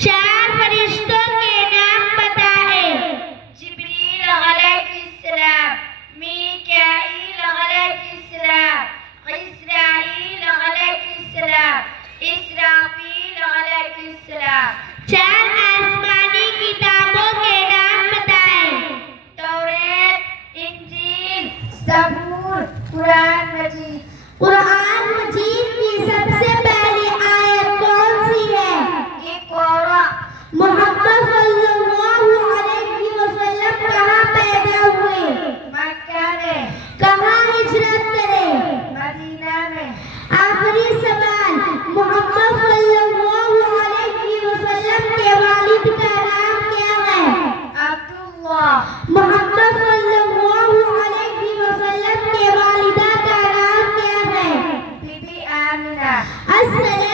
चार फरिश्तों के नाम बताए। जिब्रील अलैहिस्सलाम, मीकाईल अलैहिस्सलाम, इस्राईल अलैहिस्सलाम, इसराफील अलैहिस्सलाम। चार आसमानी किताबों के नाम बताए। तौरात, इंजील, ज़बूर, कुरान मजीद। कुरान मजीद की सबसे पहली आयत कौन सी है? इक़रा। मोहम्मद सल्लल्लाहु अलैहि वसल्लम कहाँ पैदा हुए? मक्का में। कहाँ हिजरत करे? मदीना में। आखिरी सवाल, मोहम्मद सल्लल्लाहु अलैहि वसल्लम के वालिद का नाम क्या है? अब्दुल्लाह। मोहम्मद सल्लल्लाहु अलैहि वसल्लम के वालिदा का नाम क्या है? बीबी आमिना। अस्सलाम